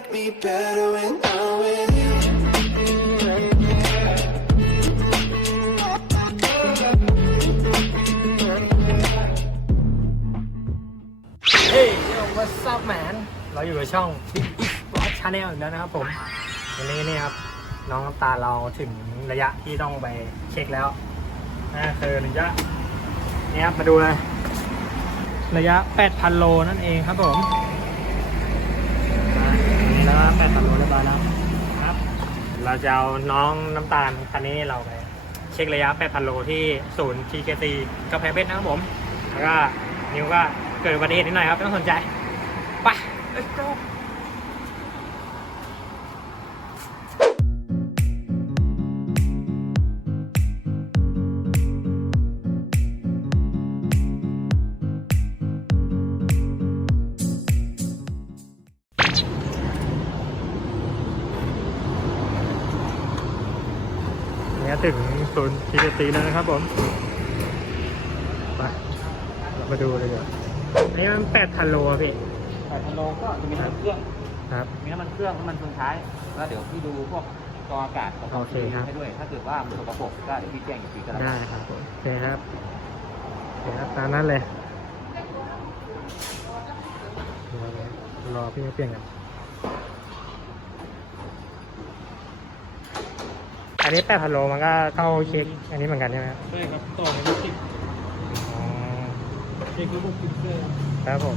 like me better when I'm with you. Hey yo what's up man เราอยู่กับช่อง Big Is Watch Channel อีกแล้วนะครับผม วันนี้นี่ครับ น้องน้ำตาลเราถึงระยะที่ต้องไปเช็คแล้วนั่นคือระยะนี่ครับมาดูเลย ระยะ 8,000 โลนั่นเองครับผม อันนี้แล้วก็8,000โลเรียบร้อยแล้วครับ เราจะเอาน้องน้ำตาลคันนี้เราไปเช็คระยะ 8,000 โลที่ศูนย์ TKT กาแฟเพชรนะครับผม แล้วก็นิวก็เกิดอุบัติเหตุนิดหน่อยครับไม่ต้องสนใจ ไป let's go นี่ยถึงศูนย์ TKT แล้วนะครับผม ไปเรามาดูเลยดีกว่าอันนี้มัน8,000โลอะพี่แปดพันโลก็จะมีน้ำมันเครื่อง ครับ มีน้ำมันเครื่องน้ำมันเฟืองท้าย แล้วเดี๋ยวพี่ดูพวกกรองอากาศของโอเคครับ ให้ด้วย ถ้าเกิดว่ามันสกปรกก็เดี๋ยวพี่แจ้งอีกทีก็ได้ได้ครับผมโอเคครับโอเคครับตามนั้นเลยเดี๋ยวรอพี่มาเปลี่ยนกัน นนี้แปดพันโลมันก็เข้าเช็คอันนี้เหมือนกันใช่ไหมครับใช่ครับต่อในคลิปอ๋อเช็คระบบฟิลเตอร์ครับผม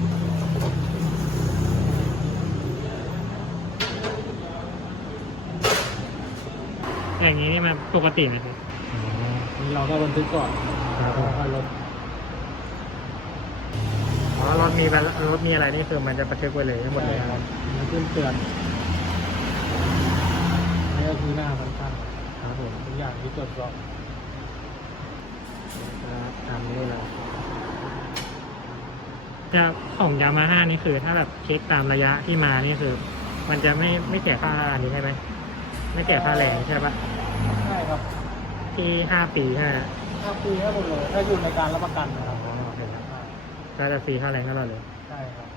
อย่างนี้นี่มันปกติไหมครับอ๋อนี่เราก็บันทึกก่อนครับผมค่อยลบอ๋อรถมีบันรถมีอะไรนี่คือมันจะบันทึกไว้เลยทั้งหมดเลยครับมันขึ้นเตือนนี่ก็คือหน้ามัน อย่างที่ตรวจสอบครับตามนี้เลยจะของยามาฮ่านี่คือถ้าแบบเช็คตามระยะที่มานี่คือ มันจะไม่ไม่เสียค่าอันนี้ใช่ไหมไม่เสียค่าแรงใช่ปะใช่ครับ ที่ห้าปีห้าถ้าปีให้หมดเลยถ้าอยู่ในการรับประกันนะครับก็จะฟรีค่าแรงก็เราเลยใช่ครับ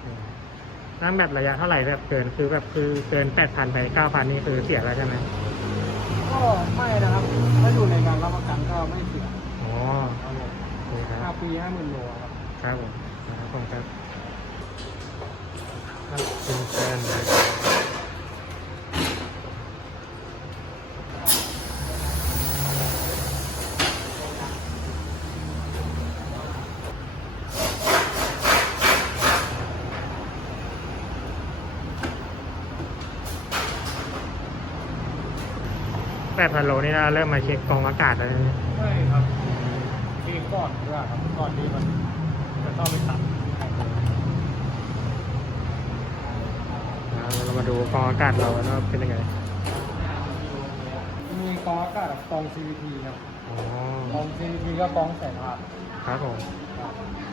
นั่งแบบระยะเท่าไหร่แบบเกินคือแบบคือเกินแปดพันไปเก้าพันนี่คือเสียแล้วใช่ไหม็ไม่นะครับถ้าอยู่ในการรับประกันก็ไม่เสียอ๋อครับผมโอห้าปีห้าหมื่นโลครับครับผมนะครับผมครัครับเป็นแฟนนะครับ แ8,000โลนี่นะเริ่มมาเช็คกรองอากาศแล้วนะใช่ครับมีก้อนด้วยครับก้อนนี้มันจะต้องไปตัดอ่เรามาดูกรองอากาศเราว่าเป็นยังไง มีกองอากาศกัอง CVT ครับกออง CVT ก็กองสายอานครับผม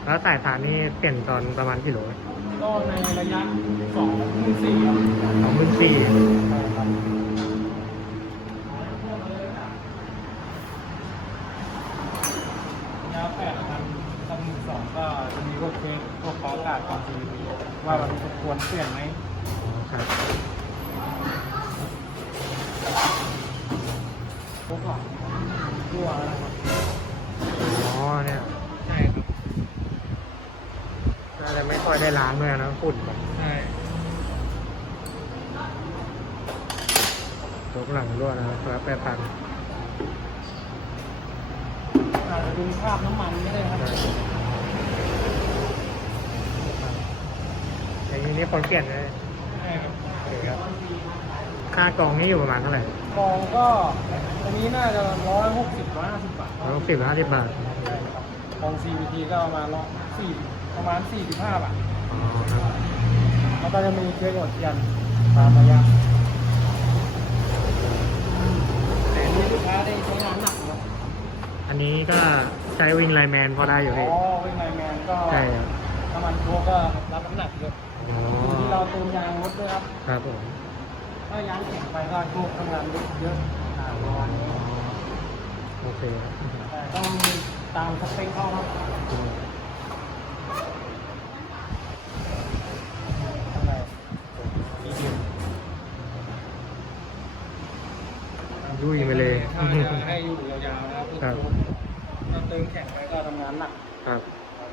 แล้วสายฐานนี่เปลี่ยนตอนประมาณกี่โลก็ในระยะสองพันสี่สองพันสี่ ค่อยได้ล้างด้วยนะฝุ่นแบบใช่รถหลังรั่วนะครับแปดพันอาจจะดูคราบน้ำมันก็ได้ครับอย่างนี้นี่คนเปลี่ยนเลยใช่ครับโอเคครับ ค่ากรองนี่อยู่ประมาณเท่าไหร่กองก็อันนี้น่าจะร้อยหกสิบร้อยห้าสิบบาทร้อยหกสิบห้าสิบบาทใช่ครับกอง CVT ก็ประมาณร้อยสี่ ประมาณสี่สิบห้าบาทอ๋อครับแล้วก็จะมีเชื้อหยดเทียนตามระยะแต่อันนี้ลูกค้าได้ใช้งานหนักเนาะอันนี้ก็ใช้วิงไลแมนพอได้อยู่อ๋พี่อวิ่งไลน์แมนก็ใช่ครับน้ำมันโคก็รับน้ำหนักเยอะอ๋ออยู่ที่เราเติมยางรถด้วยครับ ครับผมถ้ายางแข็งไปก็โคกทำงานเยอะอ่าประมาณนี้โอเคครับแต่ต้องตามสเปคเขาครับ ยุ่ยไปเลยถ้าจะให้อยู่ยาวๆนะครับครับถ้าเติมแข็งไปก็ทำงานหนักครับ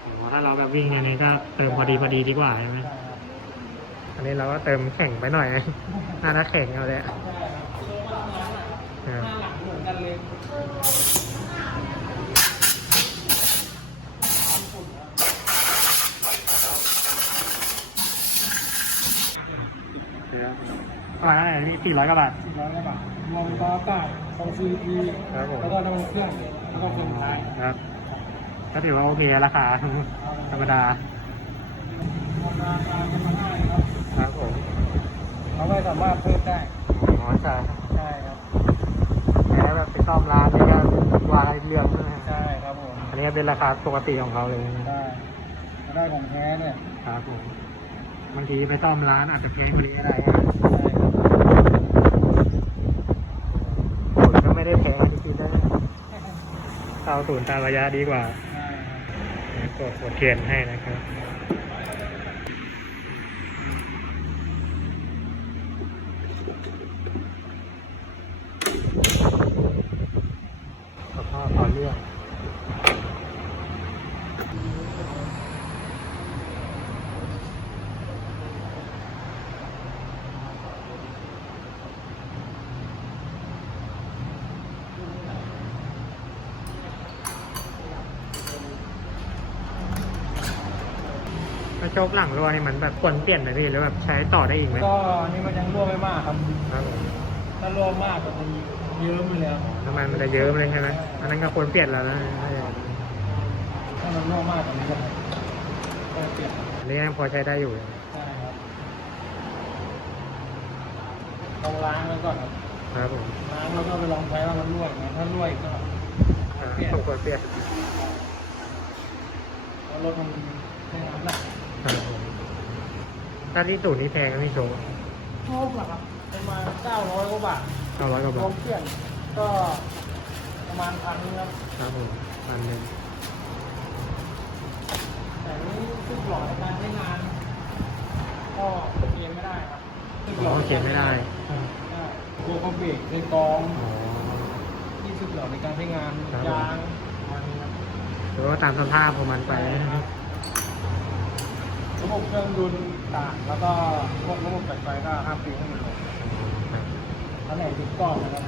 อ๋อถ้าเราแบบวิ่งอย่างนี้ก็เติมพอดีพอดีดีกว่าใช่ไหมใช่ครับอันนี้เราก็เติมแข่งไปหน่อยน่าจะแข่งเอาเลยอะใช่ครับโซ่ก็ทำงานหนักครับหน้าหลังเหมือนกันเลยอ่าอันนี้สี่ร้อยกว่าบาทสี่ร้อยกว่าบาทรว มก็อากาศของ CVT ครับผม แล้วก็น้ำมันเครื่องแล้วก็เฟืองท้ายครับก็ถือว่าโอเคราคา ธรรมดา ราคาจะมาได้ครับครับผมเราไม่สามารถเพิ่มได้อ๋อใช่ใช่ครับแต่แบบไปซ่อมร้านนี่ก็ว่าอะไรเรื่องใช่ไหมใช่ครับผมอันนี้ก็เป็นราคาปกติของเขาเลยได้ถ้าได้ของแท้เนี่ยครับผมบางทีไปซ่อมร้านอาจจะแพงกว่านี้ก็ได้นะ ใช่ครับ ศูนย์ก็ไม่ได้แพงจริงๆนะเข้า ศูนย์ตามระยะดีกว่าใช่ครับกดหัวเทียนให้นะครับสภาพ่อขอเรื่อง โชคหลังรัวนี่มันแบบควรเปลี่ยนไหมพี่หรือแบบใช้ต่อได้อีกไหมก็อันนี้มันยังรั่วไม่มากครับครับผมถ้ารั่วมากก็จะเยิ้มไปเลยครับน้ำมันมันจะเยิ้มเลยใช่ไหมอันนั้นก็ควรเปลี่ยนแล้วนะถ้ามันรั่วมากกว่านี้ก็ก็เปลี่ยนอันนี้ยังพอใช้ได้อยู่ใช่ครับลองล้างไว้ก่อนครับครับผมล้างแล้วก็ไปลองใช้ว่ามันรั่วไหมถ้ารั่วอีกก็อ่าเปลี่ยนผมควรเปลี่ยนแล้วรถมันไม่น้ำหนัก ครับผมถ้าที่ศูนย์นี่แพงนะพี่โชว์โชคเหรอครับประมาณเก้าร้อยกว่าบาทเก้าร้อยกว่ารบาวทมเปลี่ยนก็ประมาณพันนึงครับครับผมพันหนึ่งแต่นี่ซึ่งหล่อในการใช้งาน ก็เขียนไม่ได้ครับซึ่งหอ๋ล่อเขียนไม่ได้ใช่ตัวคอมเบรกในกองอ๋อที่สึกหล่อในการใช้งานครับยางประมาณนี้ครับ หรือว่าตามสภาพของมันไปนะครับ ระบบเครื่องยนต์ต่างแล้วก็พวกระบบตัดไฟก็ห้ามปีให้หมดเลยครับอันไหนติดกล้องนะครับ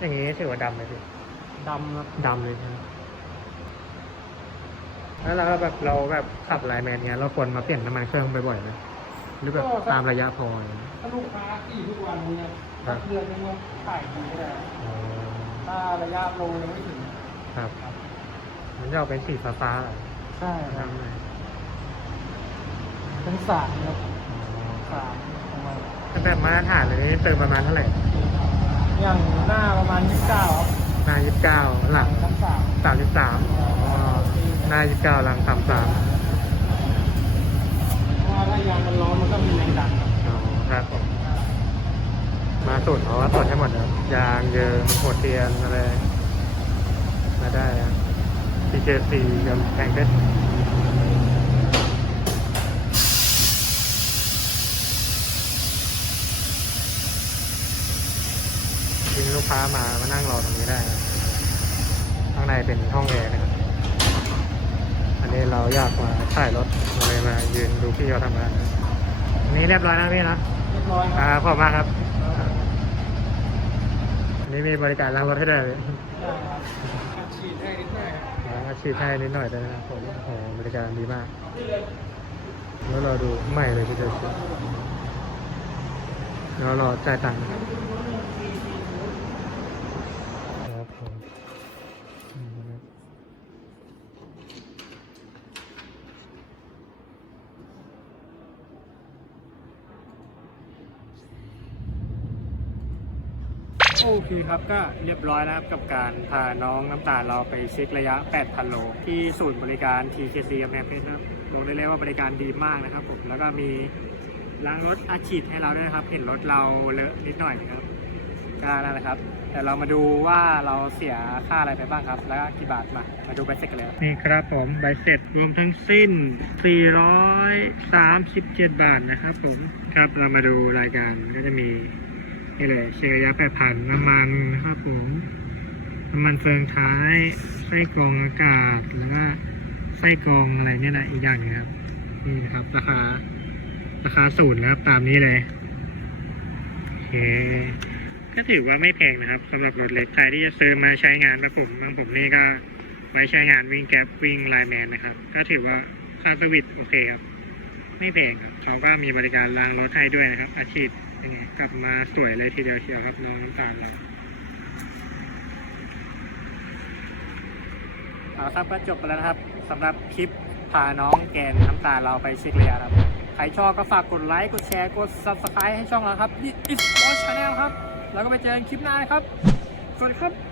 อย่างนี้ถือว่าดำไหมพี่ดำครับดำเลยใช่ไหม แล้วเราแบบเราแบบขับไลน์แมนเนี้ยเราควรมาเปลี่ยนน้ำมันเครื่องบ่อยๆไหมหรือแบบตามระยะพออย่างเงี้ยถ้าลูกค้าขี่ทุกวันเนี่ยครับเดือนนึงก็ถ่ายดีก็ได้อ๋อถ้าระยะโลยังไม่ถึงครับมันจะออกเป็นสีฟ้าๆเหรอใช่ครับดำเลยเป็นสามครับสามประมาณตั้งแต่มาตรฐานเลยนี่เติมประมาณเท่าไหร่อย่างหน้าประมาณยี่สิบเก้าครับหน้ายี่สิบเก้าหลังทั้งสามสามสิบสาม หน้ายี่สิบเก้าหลังสามสามเพราะว่าถ้ายางมันร้อนมันก็มีแรงดันครับอ๋อครับผมมาสุดเพราะว่าตรวจให้หมดนะยางเยิงหัวเทียนอะไรมาได้ครับ PKC กับแพงเพชรจริงลูกค้ามามานั่งรอตรงนี้ได้นะข้างในเป็นห้องแอร์นะครับอั นนี้เราอยากมาถ่ายรถมาเลยมายืนดูพี่เขาทำงานนะอันนี้เรียบร้อยนะพี่นะเรียบร้อยคอ่ารับขอบคุณมากครับอันนี้มีบริการล้างรถให้ด้วยเลยได้ครับฉีดให้นิดหน่อยครับอ่าฉีดให้นิดหน่อยด้วยนะครับผมโอ้โหบริการดีมากแล้วเราดูใหม่เลยที่เจอแล้วรอจ่ายตังค์ครับผมอืมนะครับ โอครับก็เรียบร้อยแล้วครับกับการพาน้องน้ำตาลเราไปเช็คระยะ 8,000 โล ที่ศูนย์บริการ TKC กำแพงเพชรนะครับบอกได้เลยว่าบริการดีมากนะครับผมแล้วก็มีล้างรถอาชีพให้เราด้วยนะครับ เห็นรถเราเลอะนิดหน่อยครับก็นั่นแหละครับเดี๋ยวเรามาดูว่าเราเสียค่าอะไรไปบ้างครับ แล้วกี่บาทมา มาดูใบเสร็จกันเลยนี่ครับผมใบเสร็จรวมทั้งสิ้น 437 บาทนะครับผมครับเรามาดูรายการก็จะมี นี่เลยเช็คระยะแปรผันน้ำมันนะครับผมน้ำมันเฟืองท้ายไส้กรองอากาศแล้วก็ไส้กรองอะไรเนี่ยนะอีกอย่างหนึงครับนี่นะครับราคาราคาศูนย์นะครับตามนี้เลยโอเคก็ถือว่าไม่แพงนะครับสำหรับรถเล็กใครที่จะซื้อมาใช้งานนะผมบางผมนี่ก็ไว้ใช้งานวิ่งแก๊ปวิ่งไลน์แมนนะครับ ก็ถือว่าค่าสวิตช์โอเคครับ ไม่แพงครับเขาก็มีบริการล้างรถให้ด้วยนะครับ อาชีพ ยังไงกลับมาสวยเลยทีเดียวเชียวครับน้องน้ำตาลเราเอาครับก็จบไปแล้วนะครับสำหรับคลิปพาน้องแกนน้ำตาลเราไปเช็คเรียครับใครชอบก็ฝากกดไลค์กดแชร์กด subscribe ให้ช่องเราครับ This is Boss Channel ครับ แล้วก็ไปเจอกันคลิปหน้านะครับ สวัสดีครับ